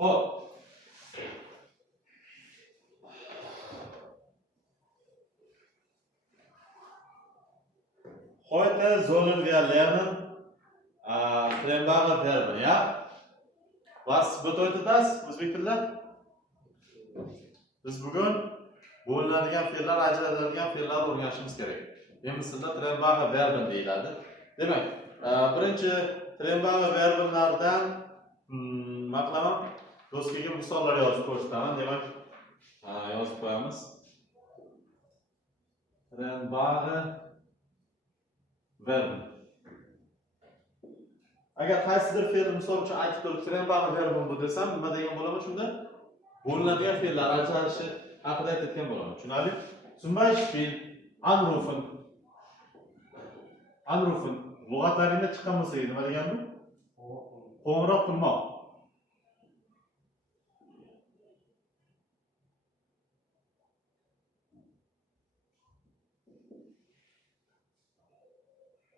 Hop. Heute sollen wir lernen trennbare Verben, ja? Was bedeutet das? O'zbek Biz bugun bo'linadigan fe'llar, ajratiladigan fe'llar o'rganishimiz kerak. Nemisida trennbare Verben deyiladi. Demak, birinchi trennbare verblardan nima qilaman? Doskaga misollar yozib ko'rsataman. Demak, yozib qo'yamiz. Trennbare Verben. Agar qaysidir fe'l misol uchun aytib turib trennbare Verben bu desam, nima degan bo'laman shunda? Bo'linadigan fe'llar ajralishi haqida aytayotgan bo'laman. Tushunarli? Zum Beispiel anrufen. Anrufen lug'atlaringda chiqqan bo'lsa, nima degani bu? Qo'ng'iroq qilmoq.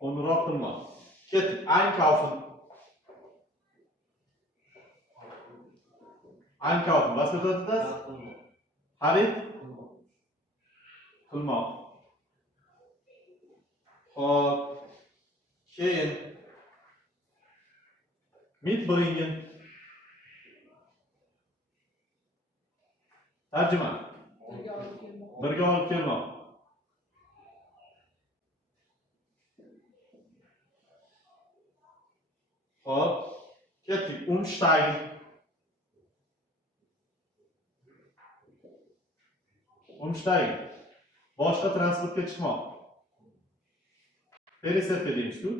Qo'ng'iroq qilmoq. Ketdik. Einkaufen. Einkaufen. Was bedeutet das? Xarid qilmoq. Hop. Keyin mitbringen. Tarjima. Birga olib kelmoq. Hop. Ketdik. Umsteigen. Umsteigen. Boshqa transportga chiqmoq. Пересадка deymiz-ku.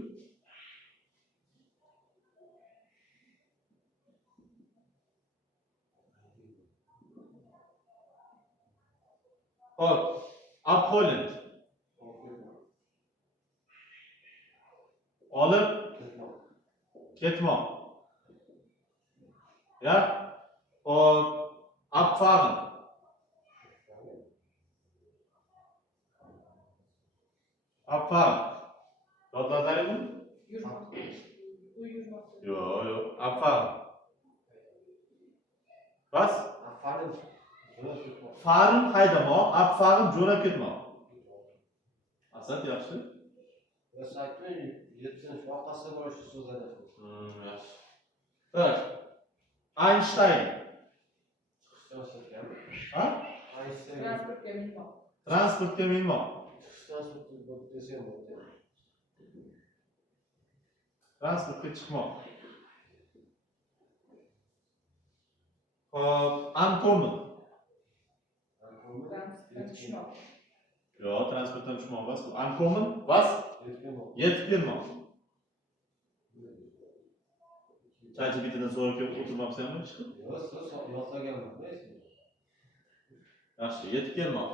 Hop. Abholen. Olib ketmoq. Ya? Hop. Abfahren. Abfahren. Dodladari bu? Yo'q. Abfahren. Was? Fahren haydamoq, abfahren jo'nab ketmoq. Asad yaxshi. Yaxshi. Tak. Einstein. Ha? Transportga minmoq. Transportga chiqmoq. Hop, ankommen. Yo'q, transportdan tushmoq emas. Ankommen, was? Yetib kelmoq. ChatGPTdan so'rab kelib o'tirmabsanmi hech kim? Yaxshi, yetib kelmoq.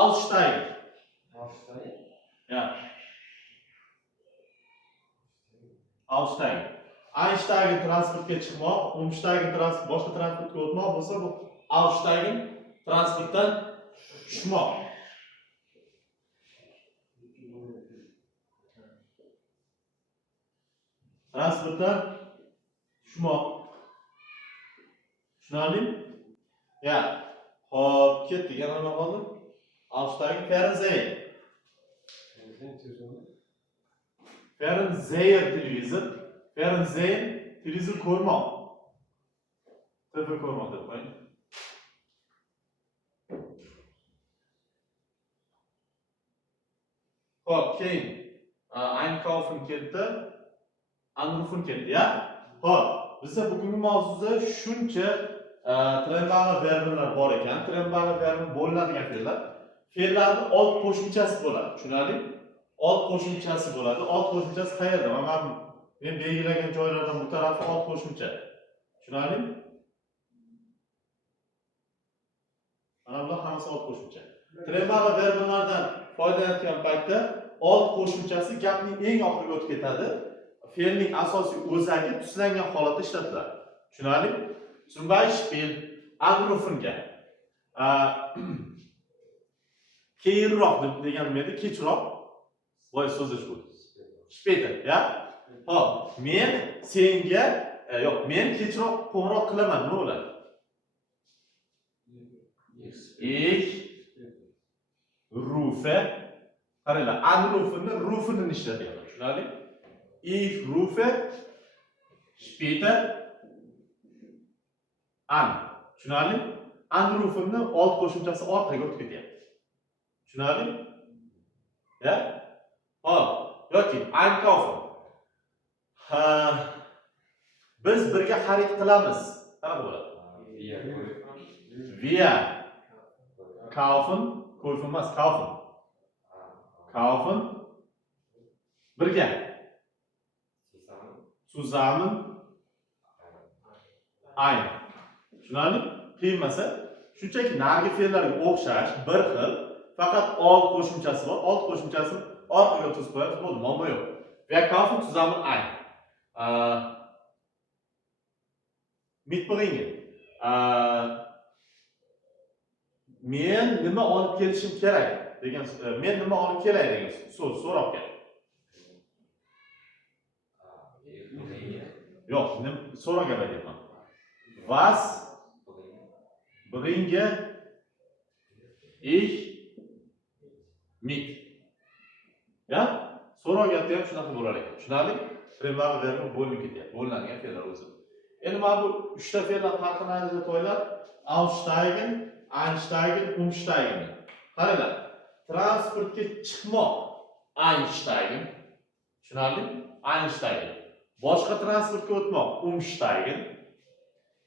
Aussteigen. Ja. Aussteigen. Einsteigen transportga chiqmoq, umsteigen transport, boshqa transportga o'tmoq bo'lsa bu aussteigen transportdan tushmoq. Transportdan tushmoq. Tushunarlimi? Ya. Hop, ketdik. Yana nima qoldi? Aussteigen, Fernsehen. Fernsehen televizor. Fernsehen televizor ko'rmoq. TV ko'rmoq deb qo'ying. Hop, keyin einkaufen ketdi. Anrufen ketdi, ya? Hop, bizda bugungi mavzuda shuncha trennbare verblar bor ekan. Trennbare verb bo'linadigan fe'llar. Fe'llarning old qo'shimchasi bo'ladi. Tushunarli? Old qo'shimchasi bo'ladi. Old qo'shimchasi qayerda? Men belgilagan joylardan bu tarafi old qo'shimcha. Tushunarli? Mana bular hammasi old qo'shimcha. Trennbare verblardan foydalanayotgan paytda old qo'shimchasi gapning eng oxiriga o'tib ketadi. Fe'lning asosiy o'zagi tuslangan holatda ishlatiladi. Tushunarli? Zum Beispiel anrufenga. Keyinroq degan nima edi? Kechroq. Voy so'zlash bu. Später, ya? Hop, men senga yo'q, men kechroq qo'ng'iroq qilaman, nima bo'ladi? Ich rufe, qaranglar, anrufini ishlatyapman, tushunarli? Ich rufe später an, tushunarli? Anrufini old qo'shimchasi orqaga o'tib ketyapti. Tushunarli? Ya? Hop, yoki einkaufen. Biz birga xarid qilamiz. Qanaqa bo'ladi? Wir kaufen, kaufen emas, kaufen. Kaufen birga. Zusammen ein. Tushunarli? Qiymasa, shunchaki nargi fe'llarga o'xshash, bir xil, faqat old qo'shimchasi bor. Old qo'shimchasini orqaga o'tkazib qo'yamiz, bo'ldi, muammo yo'q. Wir kaufen zusammen ein. Mitbringen. Men nima olib kelishim kerak degan, men nima olib kelay degan so'roq kerak. Yo'q, so'roq gapiryapman. Was bringe ich mit? Ya? So'roq gapda ham shunaqa bo'lar ekan. Tushunarli? Primal verb bo'lib ketyapti. Bo'linadigan fe'llar o'zi. Endi mana bu 3 ta fe'llar farqini ajratib o'ylab, aussteigen, einsteigen, umsteigen. Qaranglar. Transportga chiqmoq, einsteigen. Tushunarli? Einsteigen. Boshqa transportga o'tmoq, umsteigen.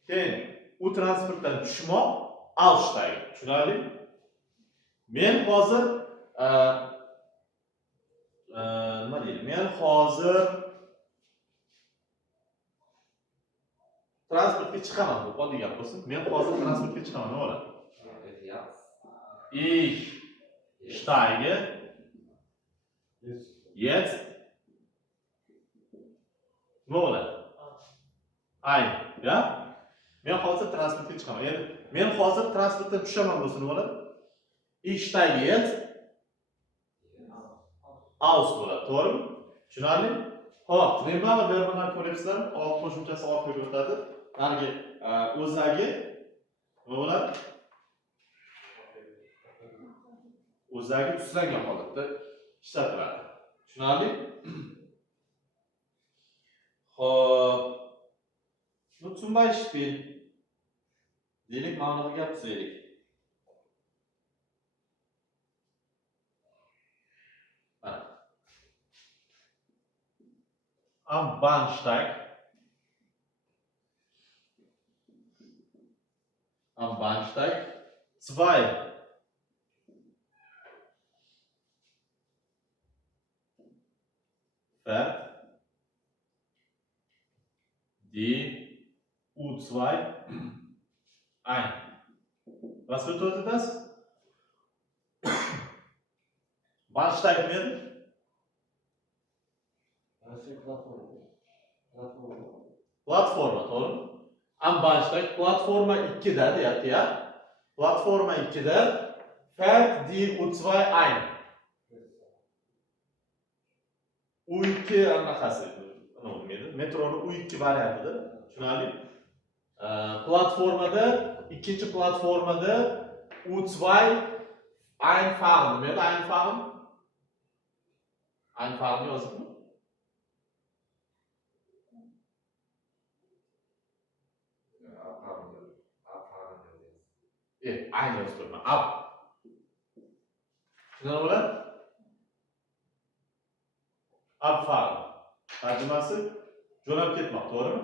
Keyin u transportdan tushmoq, aussteigen. Tushunarli? Men hozir nima deydi? Men hozir transportga chiqaman, bu oddiy gap bo'lsin. Men hozir transportga chiqaman, nima bo'ladi? Ich steige jetzt. Nima bo'ladi? Ein, ya? Men hozir transportga chiqaman. Ya'ni men hozir transportdan tushaman bo'lsa nima bo'ladi? Ich steige jetzt aus bo'ladi, to'g'rimi? Tushunarli? Xo'p, verbal verblar ko'ryapsizlarmi? Old qo'shimchasi orqaga o'tadi. Nargi o'zagi nima bo'ladi? O'zagi tuslangan holatda ishlatiladi. Tushunarli? Xo'p. Nu zum Beispiel deylik, mana bunaqa gap tuzaylik. Am Bahnsteig zwei fährt die U2 ein. Was bedeutet das? Bahnsteig werden? Platforma, to'g'rimi? Am Bahnsteig platforma 2 da deyapti, ya. Platforma 2 da fährt die U2 ein. U2 anaqasi, nima deydi? Metroning U2 variantida, tushunarli? Platformada, ikkinchi platformada U2 einfahren. Nima edi einfahren? Einfahren yozibmi? Ein yozibmi? Ab. Nima bo'ladi? Abfahren. Tarjimasi jo'nab ketmoq, to'g'rimi?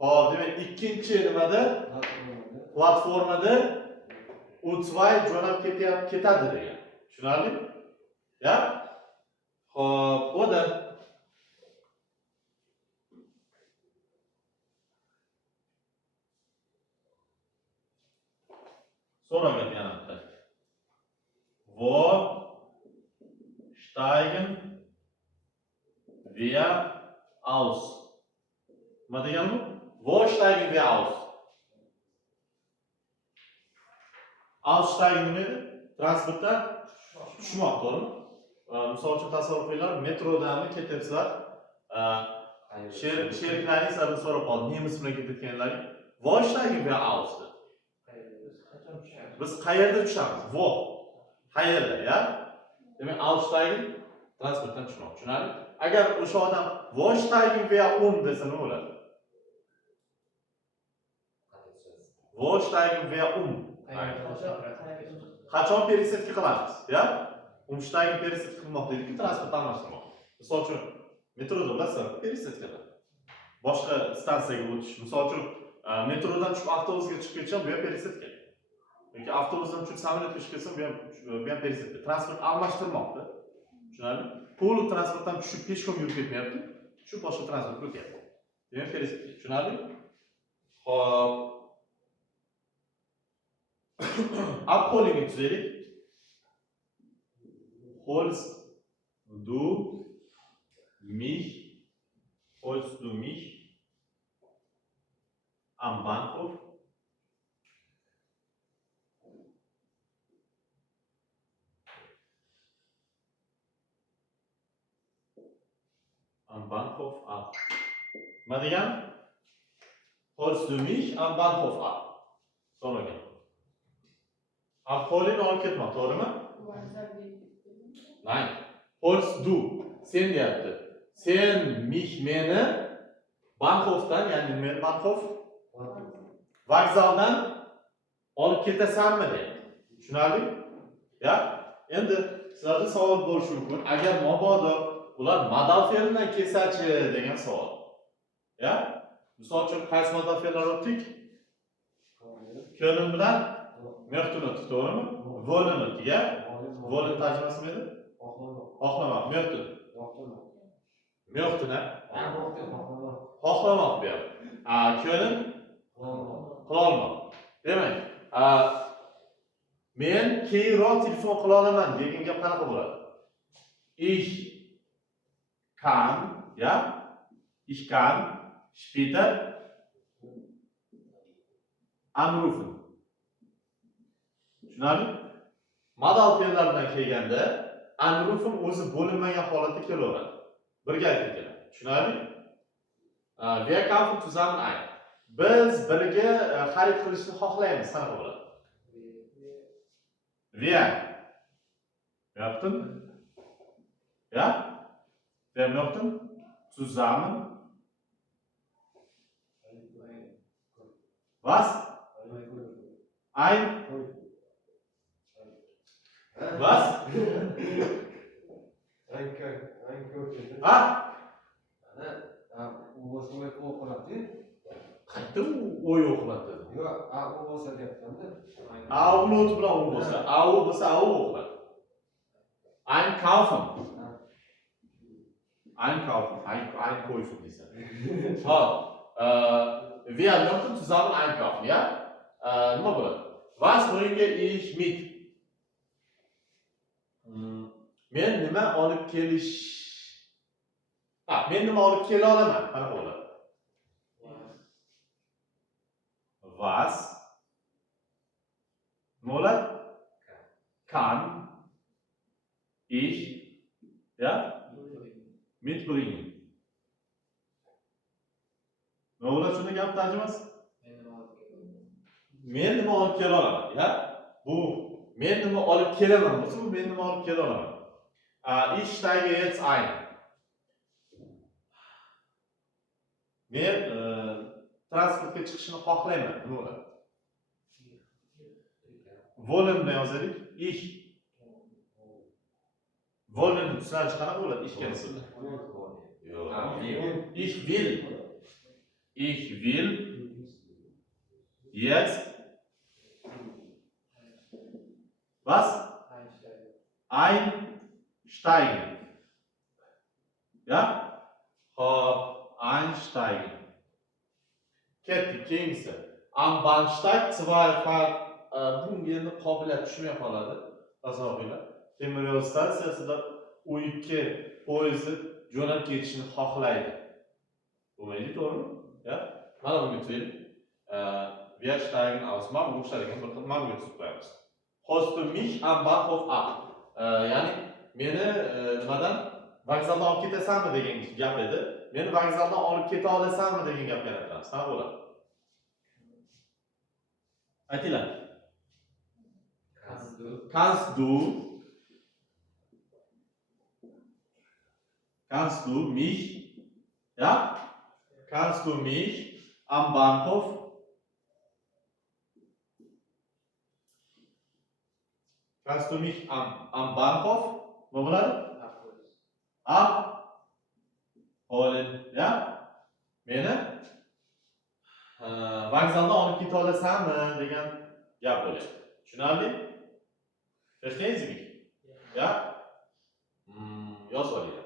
Hop, demak, ikkinchi nimada platformada U2 jo'nab ketadi degan. Tushunarli? Ya? Hop, bo'ldi. So'ragan yana bitta. Wo steigen wir aus? Nima degan bu? Wo steigen wir aus? Aussteigen nima edi? Transportdan tushmoq, to'g'rimi? Misol uchun tasavvur qilinglar, metrodan ketyapsizlar. Sheriklaring sabab so'rab qoldi. Nemis bilan ketayotganlaring. Wo steigen wir aus? Biz qayerda tushamiz? Wo. Qayerda, ya? Demak, aussteigen transportdan tushmoq. Tushunarli? Agar o'sha odam wo steigen wir desa nima bo'ladi? Wo steigen wir Qachon пересадка qilamiz, ya? Umsteigen пересадка qilmoq dedik-ku, transport almashtirmoq. Misol uchun metroda bilasizlar, пересадкаlar. Boshqa stansiyaga o'tish. Misol uchun metrodan tushib avtobusga chiqib ketsam, bu ham пересадка. Yoki avtobusdan tushib samolyotga tushib ketsam, bu ham пересадка. Transport almashtirmoqda. Tushunarli? Pul transportdan tushib peshkom yurib ketmayapti. Shu boshqa transportga o'tyapti. Demak, пересадка. Tushunarli? Xo'p. Abholingni tuzaylik. Holst du mich am Bahnhof? Am Bahnhof ab. Nima degan? Holst du mich am Bahnhof ab? So'ragan. Abholingni olib ketmoq, to'g'rimi? Nein. Holst du. Sen deyapti. Sen meni Bahnhofdan, ya'ni meni Bahnhof vokzaldan olib ketasanmi deyapti. Tushunarli? Ya? Endi sizlarda savol bo'lishi mumkin. Agar mabodo ular modal fe'lidan kelsa-chi degan savol. Ya? Misol uchun qaysi modal fe'llar o'tdik? Ko'lim bilan möchten o'tdik, to'g'rimi? Wollen o'tdik, ya? Wollen tarjimasi nima edi? Xohlamoq, möchten. Möchten, ha? Xohlamoq bu yer. Ko'lim qilolmoq. Demak, men keyinroq telefon qila olaman degan gap qanaqa bo'ladi? Ich kann, ja? Ich kann später anrufen. Tushunarli? Modal fe'llar bilan kelganda anrufen o'zi bo'linmagan holatda kelaveradi. Birgalikda keladi. Tushunarli? Wir kaufen zusammen ein. Biz birga xarid qilishni xohlaymiz, qanaqa bo'ladi? Wir möchten, ja? Wir möchten zusammen was? Ein was? Qayerda o'y o'qiladi? Yo'q, u bo'lsa deyapman-da. Avlod bilan u bo'lsa, au bo'lsa au o'qiladi. Einkaufen. Einkaufen, einkaufen desa. Hop. Wir möchten zusammen einkaufen, ja? Nima bo'ladi? Was bringe ich mit? Men nima olib kelish? Men nima olib kela olaman? Qanaqa bo'ladi? Was? Nima kann ich, ja, mitbringen? Nima bo'ladi shunda gap tarjimasi? Men nima olib kela olaman, ya? Bu men nima olib kelaman bo'lsa, bu men nima olib kela olaman. Ich steige jetzt ein. Men transportga chiqishni xohlayman. Nima bo'ladi? Wollen bilan yozaylik. Ich. Wollen tushunish qanaqa bo'ladi? Ich kelsa. Ich will. Ich will jetzt was? Einsteigen. Ja? Hop, einsteigen. Ketdik, keyingisi. Am Bahnsteig zwei Fahrt bunga endi qobiliyat tushmay qoladi. Tasavvurlar. Temir yo'l stansiyasida U2 poyezdi jo'nab ketishni xohlaydi. Bo'lmaydi, to'g'rimi? Ya? Mana bunga tuzaylik. Wir steigen aus. Mana bu o'xshaydigan bir xil ma'noga tuzib qo'yamiz. Holst du mich am Bahnhof ab? Ya'ni meni nimadan Vokzaldan olib ketasanmi degan gap edi. Meni vokzaldan olib keta olasanmi degan gapga aytamiz. Qanaqa bo'ladi? Aytinglar. Kannst du mich, ja? Kannst du mich am Bahnhof Kannst du mich am Bahnhof nima bo'ladi? Abholen, ya? Meni vokzaldan olib keta olasanmi degan gap bo'lyapti. Tushunarli? Verstehen Sie mich? Ja? Yozib oling.